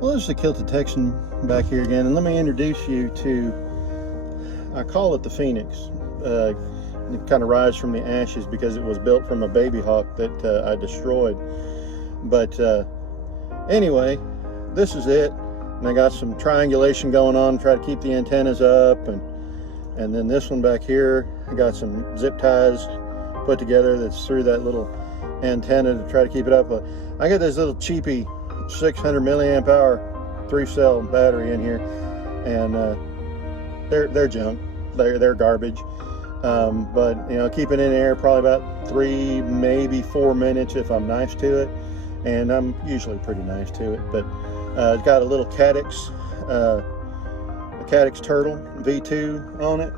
Well, this is the Kilted Texan back here again, and let me introduce you to, I call it the Phoenix. It kind of rise from the ashes because it was built from a Babyhawk that I destroyed. But anyway, this is it. And I got some triangulation going on, try to keep the antennas up, and then this one back here, I got some zip ties put together that's through that little antenna to try to keep it up. I got this little cheapy 600 milliamp hour 3-cell battery in here, and they're junk, they're garbage. But you know, keep it in air probably about 3 maybe 4 minutes if I'm nice to it, and I'm usually pretty nice to it. But it's got a little Caddx Turtle V2 on it,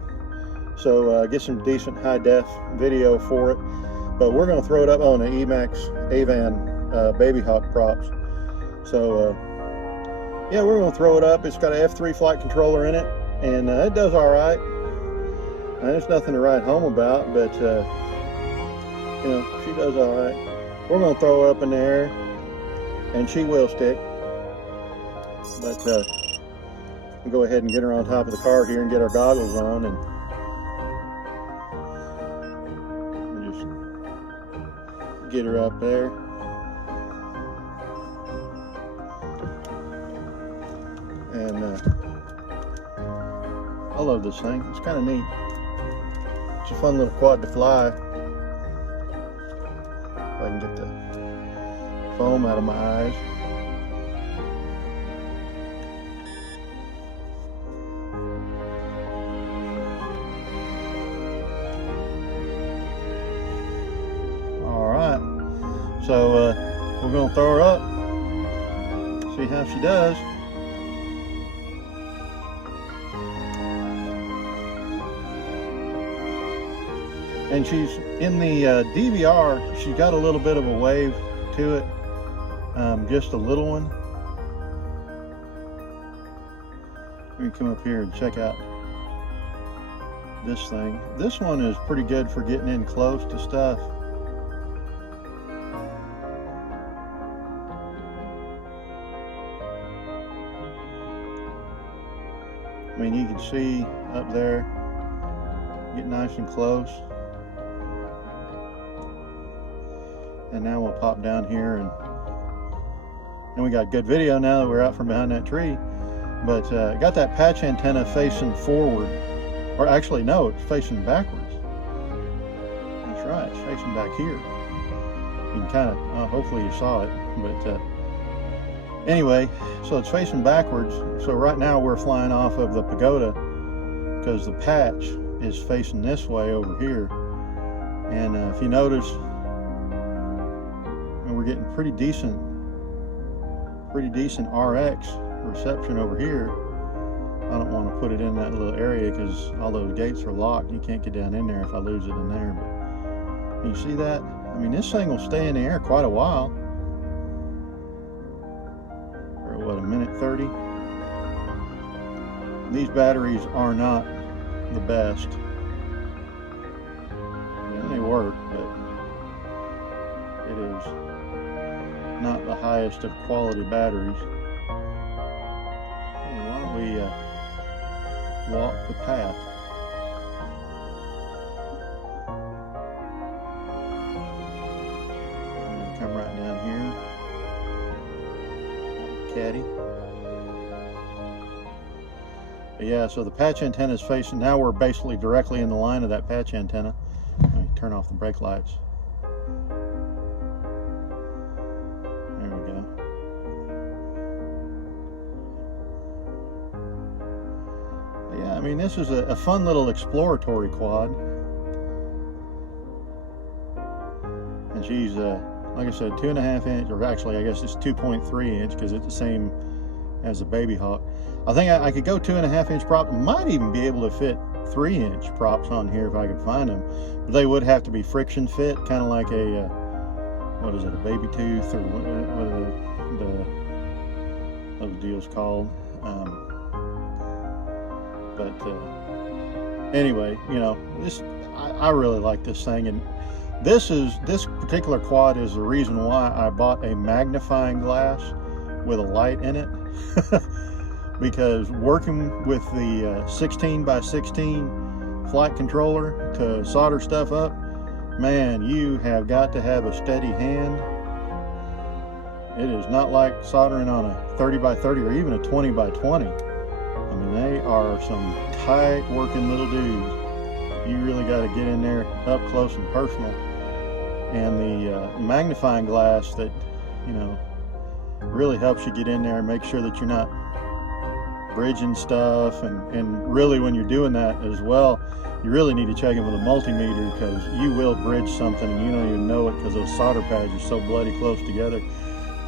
so get some decent high def video for it. But we're going to throw it up on an EMAX Babyhawk props. So yeah, we're going to throw it up. It's got an F3 flight controller in it, and it does all right. There's nothing to write home about, but you know, she does all right. We're going to throw her up in the air, and she will stick. But we'll go ahead and get her on top of the car here and get our goggles on, and we'll just get her up there. And I love this thing. It's kind of neat. It's a fun little quad to fly. If I can get the foam out of my eyes. Alright, so we're going to throw her up, see how she does. And she's in the DVR, she's got a little bit of a wave to it, just a little one. Let me come up here and check out this thing. This one is pretty good for getting in close to stuff. I mean, you can see up there, get nice and close. And now we'll pop down here, and we got good video now that we're out from behind that tree. But got that patch antenna facing forward, or actually no, it's facing backwards. That's right, it's facing back here. You can kind of, hopefully you saw it, but anyway, so it's facing backwards. So right now we're flying off of the pagoda because the patch is facing this way over here. And if you notice, we're getting pretty decent RX reception over here. I don't want to put it in that little area because all those gates are locked. You can't get down in there if I lose it in there. But you see that? I mean, this thing will stay in the air quite a while. For what, a minute 30? These batteries are not the best. Yeah, they work, but it is not the highest of quality batteries. Why don't we walk the path? And come right down here. Caddy. But yeah, so the patch antenna is facing, now we're basically directly in the line of that patch antenna. Let me turn off the brake lights. I mean, this is a fun little exploratory quad, and she's like I said, 2.5 inch, or actually I guess it's 2.3 inch because it's the same as the Babyhawk. I think I could go 2.5 inch prop. Might even be able to fit 3 inch props on here if I could find them, but they would have to be friction fit, kind of like a what is it, a baby tooth, or what are those deals called. But anyway, you know, I really like this thing, and this particular quad is the reason why I bought a magnifying glass with a light in it. Because working with the 16 by 16 flight controller to solder stuff up, man, you have got to have a steady hand. It is not like soldering on a 30 by 30 or even a 20 by 20. I mean, they are some tight working little dudes. You really got to get in there up close and personal. And the magnifying glass that, you know, really helps you get in there and make sure that you're not bridging stuff. And really, when you're doing that as well, you really need to check it with a multimeter, because you will bridge something and you don't even know it, because those solder pads are so bloody close together.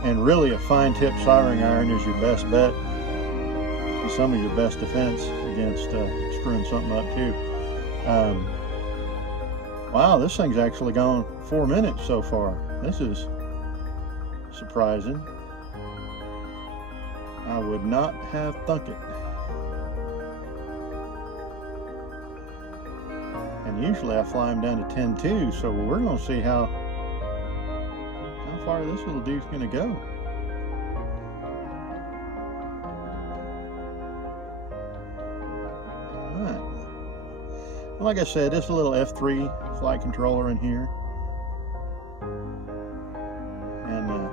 And really, a fine tip soldering iron is your best bet, and some of your best defense against screwing something up too. Wow, this thing's actually gone 4 minutes so far. This is surprising. I would not have thunk it. And usually I fly them down to 10.2, so we're going to see how far this little dude's going to go. Alright. Well, like I said, it's a little F3 flight controller in here. And we're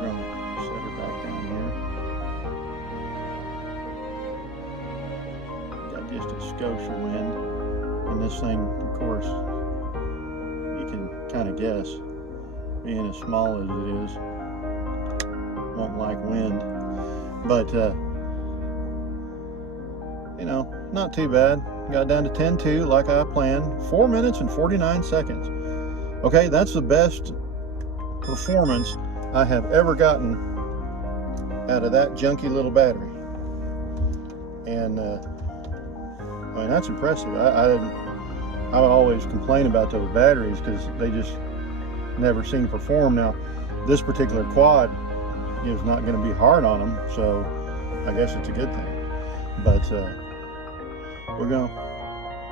going to set her back down here. Got just a Scotia wind. And this thing, of course, you can kind of guess, being as small as it is, won't like wind. But, you know, not too bad. Got down to 10.2 like I planned. 4 minutes and 49 seconds. Okay, that's the best performance I have ever gotten out of that junky little battery. And, I mean, that's impressive. I would always complain about those batteries because they just never seem to perform. Now, this particular quad is not going to be hard on them, so I guess it's a good thing. But we're going to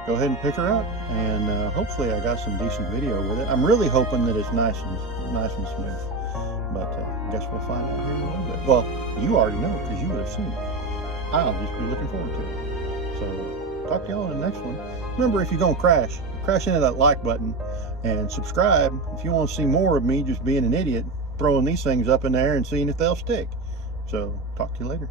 go ahead and pick her up, and hopefully I got some decent video with it. I'm really hoping that it's nice and smooth. But I guess we'll find out here in a little bit. Well, you already know because you would have seen it. I'll just be looking forward to it. So talk to y'all in the next one. Remember, if you're going to crash into that like button and subscribe if you want to see more of me just being an idiot, throwing these things up in the air and seeing if they'll stick. So talk to you later.